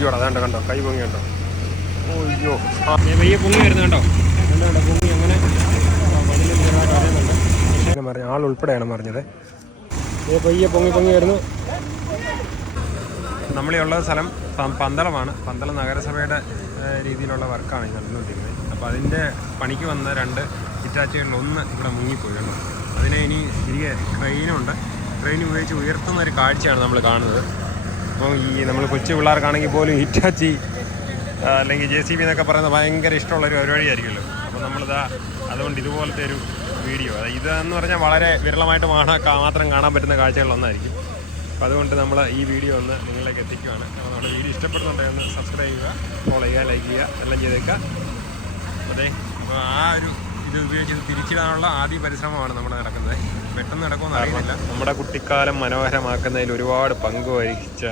ഒയ്യോടാ അതാണ്ട് കണ്ടോ കൈ പൊങ്ങി കണ്ടോ? അയ്യോ. ആ വെയ്യ പൊങ്ങി വരുന്നു കണ്ടോ? എന്താ പൊങ്ങി അങ്ങനെ മറിഞ്ഞ ആൾ ഉൾപ്പെടെയാണ് മറിഞ്ഞത്. ഏ പയ്യെ പൊങ്ങി പൊങ്ങി വരുന്നു. നമ്മളീ ഉള്ള സ്ഥലം പന്തളമാണ്. പന്തളം നഗരസഭയുടെ രീതിയിലുള്ള വർക്കാണ് ഈ നടന്നുകൊണ്ടിരിക്കുന്നത്. അപ്പോൾ അതിന്റെ പണിക്ക് വന്ന രണ്ട് ഇറ്റാച്ചുകളിൽ ഒന്ന് ഇവിടെ മുങ്ങിപ്പോയി കണ്ടോ? അതിനെ ഇനി തിരികെ ക്രെയിനുണ്ട് ക്രെയിൻ ഉപയോഗിച്ച് ഉയർത്തുന്ന ഒരു കാഴ്ചയാണ് നമ്മൾ കാണുന്നത്. അപ്പോൾ ഈ നമ്മൾ കൊച്ചു പിള്ളേർക്കാണെങ്കിൽ പോലും ഇറ്റാച്ചി ആ, അല്ലെങ്കിൽ ജെ സി ബി എന്നൊക്കെ പറയുന്നത് ഭയങ്കര ഇഷ്ടമുള്ളൊരു പരിപാടിയായിരിക്കുമല്ലോ. അപ്പോൾ നമ്മളിതാ അതുകൊണ്ട് ഇതുപോലത്തെ ഒരു വീഡിയോ അതായത് ഇതെന്ന് പറഞ്ഞാൽ വളരെ വിരളമായിട്ട് കാണാൻ മാത്രം കാണാൻ പറ്റുന്ന കാഴ്ചകളൊന്നായിരിക്കും അപ്പോൾ അതുകൊണ്ട് നമ്മൾ ഈ വീഡിയോ ഒന്ന് നിങ്ങളിലേക്ക് എത്തിക്കുകയാണ് അപ്പോൾ നമ്മുടെ വീഡിയോ ഇഷ്ടപ്പെടുന്നുണ്ടെങ്കിൽ ഒന്ന് സബ്സ്ക്രൈബ് ചെയ്യുക ഫോളോ ചെയ്യുക ലൈക്ക് ചെയ്യുക എല്ലാം ചെയ്തേക്കുക. അതെ അപ്പോൾ ആ ഒരു ഇത് ഉപയോഗിച്ച് ഇത് തിരിച്ചിടാനുള്ള ആദ്യ പരിശ്രമമാണ് നമ്മൾ നടക്കുന്നത്. പെട്ടെന്ന് നടക്കുമെന്ന് അറിയില്ല. നമ്മുടെ കുട്ടിക്കാലം മനോഹരമാക്കുന്നതിൽ ഒരുപാട് പങ്ക് വഹിച്ച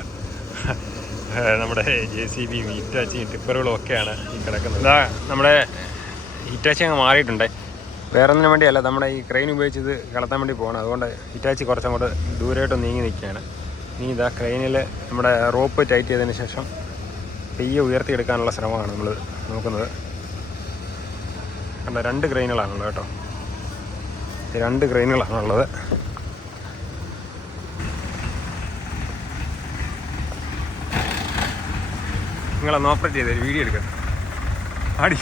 നമ്മുടെ ജെ സി ബിയും ഹിറ്റാച്ചിയും ടിപ്പറുകളും ഒക്കെയാണ് ഈ കിടക്കുന്നത്. ഇതാ നമ്മുടെ ഹിറ്റാച്ചി അങ്ങ് മാറിയിട്ടുണ്ട്. വേറെ ഒന്നിനു വേണ്ടിയല്ല നമ്മുടെ ഈ ക്രെയിൻ ഉപയോഗിച്ച് ഇത് കളത്താൻ വേണ്ടി പോകണം അതുകൊണ്ട് ഹിറ്റാച്ചി കുറച്ചങ്ങോട്ട് ദൂരമായിട്ട് നീങ്ങി നിൽക്കുകയാണ്. ഇനി ഇതാ ക്രെയിനിൽ നമ്മുടെ റോപ്പ് ടൈറ്റ് ചെയ്തതിന് ശേഷം പെയ്യെ ഉയർത്തിയെടുക്കാനുള്ള ശ്രമമാണ് നമ്മൾ നോക്കുന്നത്. രണ്ട് ക്രെയിനുകളാണുള്ളത് കേട്ടോ. രണ്ട് ക്രെയിനുകളാണുള്ളത് നിങ്ങളൊന്ന് ഓപ്പറേറ്റ് ചെയ്ത് വീഡിയോ എടുക്കുക ആടി.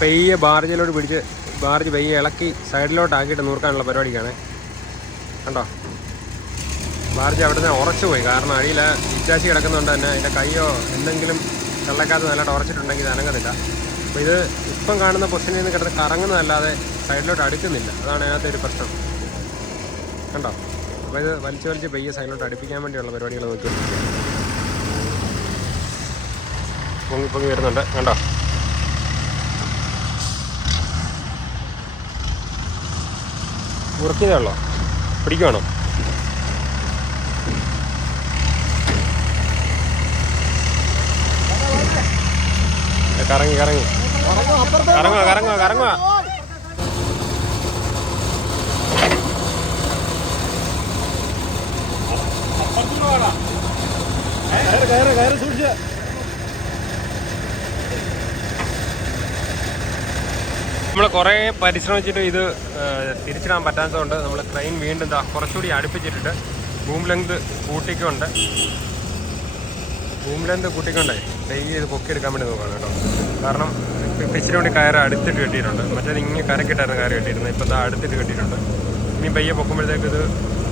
പെയ്യെ ബാർജിലോട്ട് പിടിച്ച് ബാർജ് പെയ്യെ ഇളക്കി സൈഡിലോട്ട് ആക്കിയിട്ട് നൂർക്കാനുള്ള പരിപാടിക്കാണ്. കണ്ടോ? ബാർജ് അവിടെ നിന്ന് ഉറച്ചു പോയി. കാരണം അടിയിൽ ഇറ്റാച്ചി കിടക്കുന്നതുകൊണ്ട് തന്നെ അതിന്റെ കൈയോ എന്തെങ്കിലും കള്ളക്കാത്ത നല്ലതായിട്ട് ഉറച്ചിട്ടുണ്ടെങ്കിൽ ഇത് അനങ്ങത്തില്ല. അപ്പോൾ ഇത് ഇപ്പം കാണുന്ന പൊസിഷനിൽ നിന്ന് കിടന്ന് കറങ്ങുന്നതല്ലാതെ സൈഡിലോട്ട് അടുക്കുന്നില്ല. അതാണ് അതിനകത്തെ ഒരു പ്രശ്നം. കണ്ടോ? അപ്പോൾ ഇത് വലിച്ച് വലിച്ച് പെയ്യെ സൈഡിലോട്ട് അടുപ്പിക്കാൻ വേണ്ടിയുള്ള പരിപാടികൾ നോക്കി പൊങ്ങി പൊങ്ങി വരുന്നുണ്ട്. കണ്ടോ? മുറുക്കിയതേ ഉള്ളോ. പിടിക്കുവാണോ? കറങ്ങി കറങ്ങി. കറങ്ങുക കറങ്ങുക കറങ്ങുക നമ്മൾ കുറേ പരിശ്രമിച്ചിട്ട് ഇത് തിരിച്ചിടാൻ പറ്റാത്തതുകൊണ്ട് നമ്മൾ ക്രെയിൻ വീണ്ടും ദാ കുറച്ചുകൂടി അടുപ്പിച്ചിട്ടിട്ട് ബൂം ലെങ്ത് കൂട്ടിക്കൊണ്ട് ബൂം ലെങ്ത് കൂട്ടിക്കൊണ്ടേ ഡെയ് ഇത് പൊക്കിയെടുക്കാൻ വേണ്ടി നോക്കുകയാണ് കേട്ടോ. കാരണം പിച്ചിന് വേണ്ടി കൂടി കയറ് അടുത്തിട്ട് കെട്ടിയിട്ടുണ്ട്. മറ്റേത് ഇങ്ങനെ കരക്കിട്ടായിരുന്നു കയറ് കെട്ടിയിരുന്നത്. ഇപ്പോൾ ഇതാ അടുത്തിട്ട് കെട്ടിയിട്ടുണ്ട്. ഇനി പയ്യെ പൊക്കുമ്പോഴത്തേക്ക് ഇത്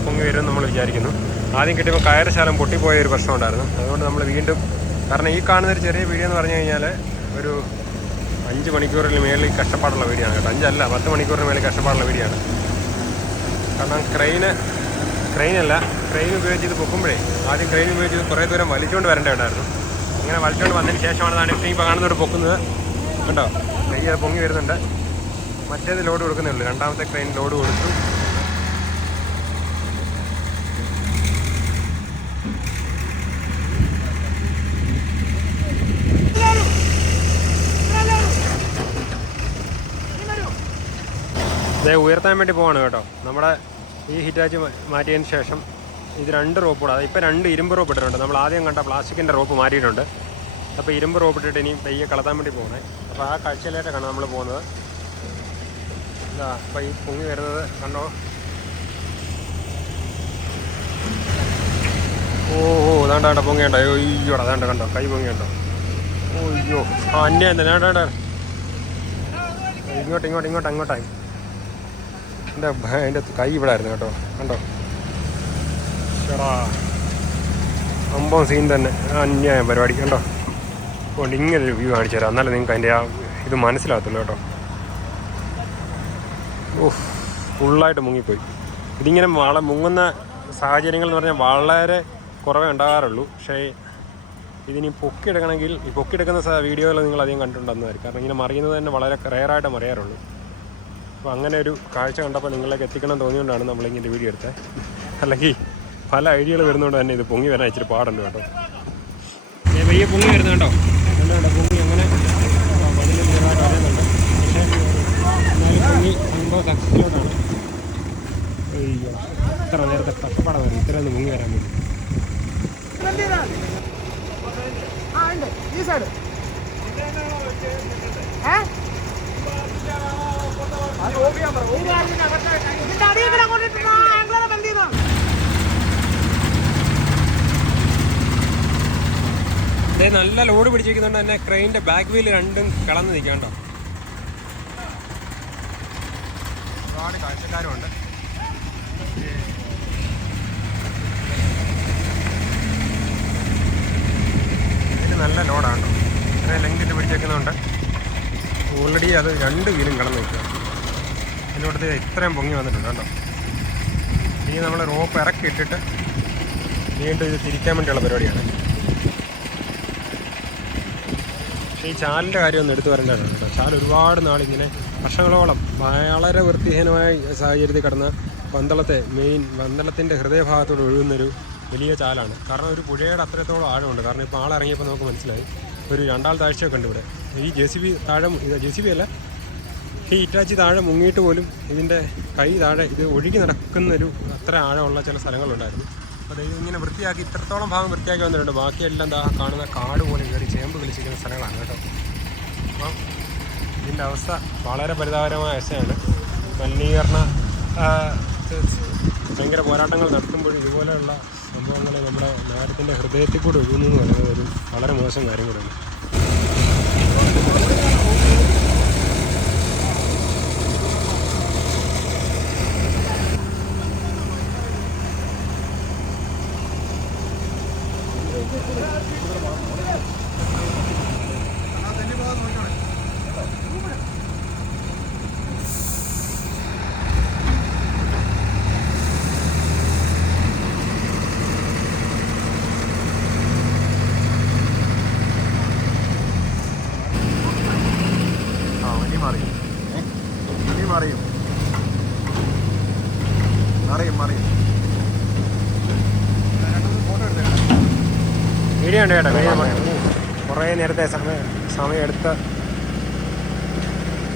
പൊങ്ങി വരും നമ്മൾ വിചാരിക്കുന്നു. ആദ്യം കിട്ടിയപ്പോൾ കയറ് ശാലം പൊട്ടിപ്പോയ ഒരു പ്രശ്നം ഉണ്ടായിരുന്നു. അതുകൊണ്ട് നമ്മൾ വീണ്ടും കാരണം ഈ കാണുന്ന ഒരു ചെറിയ വീഡിയോ എന്ന് പറഞ്ഞു കഴിഞ്ഞാൽ ഒരു അഞ്ച് മണിക്കൂറിൽ മേളിൽ കഷ്ടപ്പാടുള്ള വീടിയാണ് കേട്ടോ. അഞ്ചല്ല പത്ത് മണിക്കൂറിന് മേളിൽ കഷ്ടപ്പാടുള്ള വീടിയാണ് കാരണം ക്രെയിന് ക്രെയിനല്ല ക്രെയിൻ ഉപയോഗിച്ച് ഇത് പൊക്കുമ്പോഴേ ആദ്യം ക്രെയിൻ ഉപയോഗിച്ച് ഇത് കുറേ ദൂരം വലിച്ചുകൊണ്ട് വരേണ്ടതുണ്ടായിരുന്നു അങ്ങനെ വലിച്ചുകൊണ്ട് വന്നതിന് ശേഷമാണ് താൻ ഇപ്പോൾ കാണുന്നോട് പൊക്കുന്നത്. ക്രെയിൻ അത് പൊങ്ങി വരുന്നുണ്ട്. മറ്റേത് ലോഡ് കൊടുക്കുന്നേ ഉള്ളൂ. രണ്ടാമത്തെ ക്രെയിൻ ലോഡ് കൊടുത്തു. ഇതേ ഉയർത്താൻ വേണ്ടി പോവാണ് കേട്ടോ. നമ്മുടെ ഈ ഹിറ്റാച്ച് മാറ്റിയതിന് ശേഷം ഇത് രണ്ട് റോപ്പ് കൂടാതെ ഇപ്പോൾ രണ്ട് ഇരുമ്പ് റോപ്പ് ഇട്ടിട്ടുണ്ട്. നമ്മൾ ആദ്യം കണ്ട പ്ലാസ്റ്റിക്കിന്റെ റോപ്പ് മാറ്റിയിട്ടുണ്ട്. അപ്പോൾ ഇരുമ്പ് റോപ്പ് ഇട്ടിട്ട് ഇനി പെയ്യെ കളത്താൻ വേണ്ടി പോകണേ അപ്പോൾ ആ കാഴ്ചയിലേക്കാണ് നമ്മൾ പോകുന്നത്. ഇതാ അപ്പോൾ ഈ പൊങ്ങി വരുന്നത് കണ്ടോ? ഓ ഓ അതാണ്ട കണ്ടോ പൊങ്ങിയുണ്ടോ അയ്യോടാ അതാണ്ട് കണ്ടോ കൈ പൊങ്ങിയുണ്ടോ ഓ അയ്യോ ആ അന്യ എന്താ ഇങ്ങോട്ട് ഇങ്ങോട്ട് ഇങ്ങോട്ട് അങ്ങോട്ടായി. എന്റെ എന്റെ കൈ ഇവിടെ ആയിരുന്നു കേട്ടോ. കണ്ടോ? ചേടാ അമ്പം സീൻ തന്നെ. അന്യായം പരിപാടി. കണ്ടോ? അതുകൊണ്ട് ഇങ്ങനെ ഒരു വ്യൂ കാണിച്ചു തരാം. എന്നാലും നിങ്ങൾക്ക് അതിന്റെ ആ ഇത് മനസ്സിലാകത്തുള്ളൂ കേട്ടോ. ഓഹ് ഫുള്ളായിട്ട് മുങ്ങിപ്പോയി. ഇതിങ്ങനെ വള മുങ്ങുന്ന സാഹചര്യങ്ങൾ എന്ന് പറഞ്ഞാൽ വളരെ കുറവേ ഉണ്ടാകാറുള്ളൂ. പക്ഷേ ഇതിനി പൊക്കിയെടുക്കണമെങ്കിൽ ഈ പൊക്കിയെടുക്കുന്ന വീഡിയോയിൽ നിങ്ങൾ അധികം കണ്ടിട്ടുണ്ടെന്നായിരിക്കും കാരണം ഇങ്ങനെ മറിയുന്നത് തന്നെ വളരെ റെയറായിട്ട് മറിയാറുള്ളൂ. അപ്പോൾ അങ്ങനെ ഒരു കാഴ്ച കണ്ടപ്പോൾ നിങ്ങളിലേക്ക് എത്തിക്കണം എന്ന് തോന്നിയുകൊണ്ടാണ് നമ്മളിങ്ങനെ വീഡിയോ എടുത്തത് അല്ലെങ്കിൽ പല ഐഡിയകൾ വരുന്നതുകൊണ്ട് തന്നെ ഇത് പൊങ്ങി വരാൻ ഇച്ചിരി പാടുണ്ട് കേട്ടോ. വലിയ പയ്യെ പൊങ്ങി അങ്ങനെ അറിയുന്നുണ്ട്. പക്ഷേ എന്നാലും പൊങ്ങി സക്സസിലോട്ടാണ് അയ്യോ ഇത്ര നേരത്തെ കഷ്ടപ്പാടാണ് ഇത്ര ഒന്ന് പൊങ്ങി വരാൻ വേണ്ടി ആ ഉണ്ട്. ഈ സൈഡ് ഏ? നല്ല ലോഡ് പിടിച്ചിരിക്കുന്നുണ്ട് തന്നെ ക്രെയിന്റെ ബാക്ക് വീൽ രണ്ടും കളന്ന് നിൽക്കണ്ട? ഒരുപാട് കാഴ്ചക്കാരുണ്ട് ഇതിന് നല്ല ലോഡാണ് ഇത്രയും ലെങ്കിട്ട് പിടിച്ചേക്കുന്നുണ്ട് ഓൾറെഡി അത് രണ്ട് വീലും കളന്ന് നിൽക്കുക ഇതിനോടത്ത് ഇത്രയും പൊങ്ങി വന്നിട്ടുണ്ട് കേട്ടോ ഇനി നമ്മൾ റോപ്പ് ഇറക്കി ഇട്ടിട്ട് വീണ്ടും ഇത് തിരിക്കാൻ വേണ്ടിയുള്ള പരിപാടിയാണ്. ഈ ചാലിന്റെ കാര്യം ഒന്ന് എടുത്തു വരേണ്ടതാണ് കേട്ടോ. ചാൽ ഒരുപാട് നാളിങ്ങനെ വർഷങ്ങളോളം വളരെ വൃത്തിഹീനമായ സാഹചര്യത്തിൽ കിടന്ന പന്തളത്തെ മെയിൻ പന്തളത്തിന്റെ ഹൃദയഭാഗത്തോട് ഒഴുകുന്നൊരു വലിയ ചാലാണ്. കാരണം ഒരു പുഴയുടെ അത്രത്തോളം ആഴമുണ്ട്. കാരണം ഇപ്പോൾ ആളിറങ്ങിയപ്പോൾ നമുക്ക് മനസ്സിലായി. ഒരു രണ്ടാൾ താഴ്ചയൊക്കെ ഉണ്ട് ഇവിടെ. ഈ ജെ സി ബി താഴെ ജെ സി ബി അല്ല ഈ ഇറ്റാച്ചി താഴെ മുങ്ങിയിട്ട് പോലും ഇതിന്റെ കൈ താഴെ ഇത് ഒഴുകി നടക്കുന്നൊരു അത്ര ആഴമുള്ള ചില സ്ഥലങ്ങളുണ്ടായിരുന്നു. അപ്പോൾ ഇത് ഇങ്ങനെ വൃത്തിയാക്കി ഇത്രത്തോളം ഭാഗം വൃത്തിയാക്കി വന്നിട്ടുണ്ട്. ബാക്കിയെല്ലാം ദാ കാണുന്ന കാട് പോലെ കയറി ചേമ്പ് കളിച്ചിരിക്കുന്ന സ്ഥലങ്ങളാണ് കേട്ടോ. അപ്പം ഇതിന്റെ അവസ്ഥ വളരെ പരിതാപകരമായ അവസ്ഥയാണ്. മലിനീകരണ ഭയങ്കര പോരാട്ടങ്ങൾ നടത്തുമ്പോൾ ഇതുപോലെയുള്ള സംഭവങ്ങൾ നമ്മുടെ നഗരത്തിന്റെ ഹൃദയത്തിൽ കൂടെ ഒഴുകുന്നു എന്ന് പറയുന്നത് ഒരു വളരെ മോശം കാര്യം കൂടെയാണ് ആ ഇനി മറിയും ഇനി മറിയും മറിയും മറിയും വീഡിയോ ഉണ്ട് കേട്ടോ വീഡിയോ. കുറേ നേരത്തെ സമയം സമയം എടുത്ത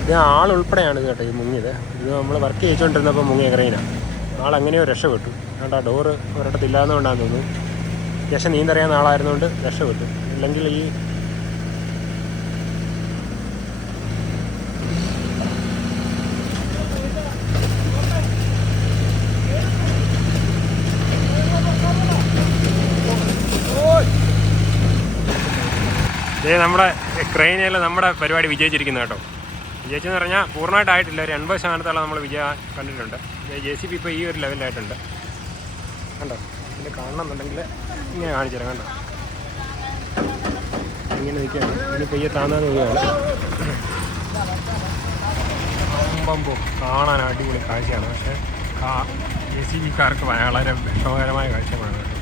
ഇത് ആളുൾപ്പെടെയാണ് ഇത് കേട്ടോ ഈ മുങ്ങിയത്. ഇത് നമ്മൾ വർക്ക് ചെയ്തുകൊണ്ടിരുന്നപ്പോൾ മുങ്ങിയ ക്രെയിനാണ് ആളെങ്ങനെയോ രക്ഷപ്പെട്ടു. അതുകൊണ്ട് ആ ഡോറ് ഒരിടത്ത് ഇല്ലാത്തതുകൊണ്ടാന്ന് തോന്നുന്നു. അത്യാവശ്യം നീന്തറിയാവുന്ന ആളായിരുന്നുകൊണ്ട് രക്ഷപ്പെട്ടു. അല്ലെങ്കിൽ ഈ ഇതേ നമ്മുടെ ക്രെയിനിൽ നമ്മുടെ പരിപാടി വിജയിച്ചിരിക്കുന്നു കേട്ടോ. വിജയിച്ചെന്ന് പറഞ്ഞാൽ പൂർണമായിട്ടായിട്ടില്ല. ഒരു എൺപത് ശതമാനത്തോളം നമ്മൾ വിജയ കണ്ടിട്ടുണ്ട്. ജെ സി ബി ഇപ്പോൾ ഈ ഒരു ലെവലിലായിട്ടുണ്ട്. കണ്ടോ? ഇതിൽ കാണണമെന്നുണ്ടെങ്കിൽ ഇങ്ങനെ കാണിച്ചു തരാം കണ്ടോ? ഇങ്ങനെ നിൽക്കുകയാണ്. ഇനി പെയ്യ താന്നാന്ന് പോവുകയാണ് കാണാൻ അടിപൊളി കാഴ്ചയാണ്. പക്ഷേ ജെ സി ബിക്കാർക്ക് വളരെ വിഷമകരമായ കാഴ്ചകളാണ് കേട്ടോ.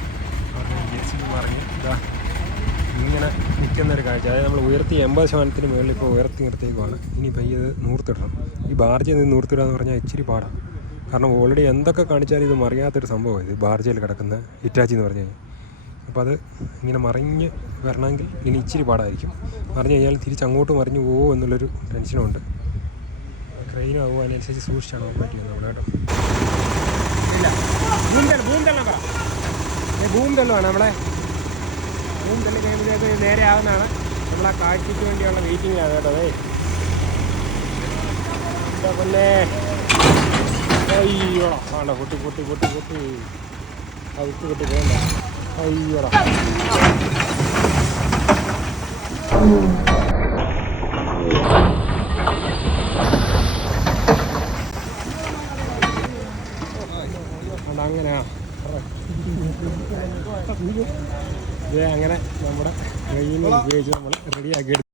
അവർക്ക് ജെ സി ബി പറഞ്ഞ് ഇതാ ഇങ്ങനെ നിൽക്കുന്ന ഒരു കാഴ്ച. അതായത് നമ്മൾ ഉയർത്തി എൺപത് ശതമാനത്തിന് മുകളിൽ ഇപ്പോൾ ഉയർത്തി നിർത്തിയേക്കുവാണ് ഇനി പയ്യെ ഇത് നൂർത്തിടണം. ഈ ബാർജിൽ നിന്ന് നൂർത്തിടുക എന്ന് പറഞ്ഞാൽ ഇച്ചിരി പാടാണ്. കാരണം ഓൾറെഡി എന്തൊക്കെ കാണിച്ചാലും ഇത് മറിയാത്തൊരു സംഭവമാണ് ഇത് ബാർജയിൽ കിടക്കുന്ന ഇറ്റാച്ചി എന്ന് പറഞ്ഞു കഴിഞ്ഞാൽ. അപ്പോൾ അത് ഇങ്ങനെ മറിഞ്ഞ് വരണമെങ്കിൽ ഇനി ഇച്ചിരി പാടായിരിക്കും. മറിഞ്ഞു കഴിഞ്ഞാൽ തിരിച്ച് അങ്ങോട്ട് മറിഞ്ഞു പോകുമോ എന്നുള്ളൊരു ടെൻഷനുണ്ട് ട്രെയിനും അതിനനുസരിച്ച് സൂക്ഷിച്ചാണ് ഓപ്പറേറ്റ് ചെയ്യുന്നത് നമ്മൾ കേട്ടോ. ഇല്ല. ഭൂന്തൽ ഭൂന്തൽ പറ ഭൂന്തല്ലുമാണ് നമ്മളെ. മൂന്ന് തന്നെ കഴിയുമ്പോഴത്തേക്ക് നേരെ ആവുന്നതാണ്. നമ്മൾ ആ കാഴ്ചയ്ക്ക് വേണ്ടിയുള്ള വെയിറ്റിങ്ങിലാണ് കേട്ടോ അതേ എന്താ പിന്നെ? അയ്യോടാ വേണ്ട പൊട്ടി പൊട്ടി പൊട്ടി പൊട്ടി. ആ വിട്ട് പൊട്ടി വേണ്ട. അയ്യോടാ. അങ്ങനെയാ. അങ്ങനെ നമ്മുടെ ഉപയോഗിച്ച് നമ്മൾ റെഡിയാക്കി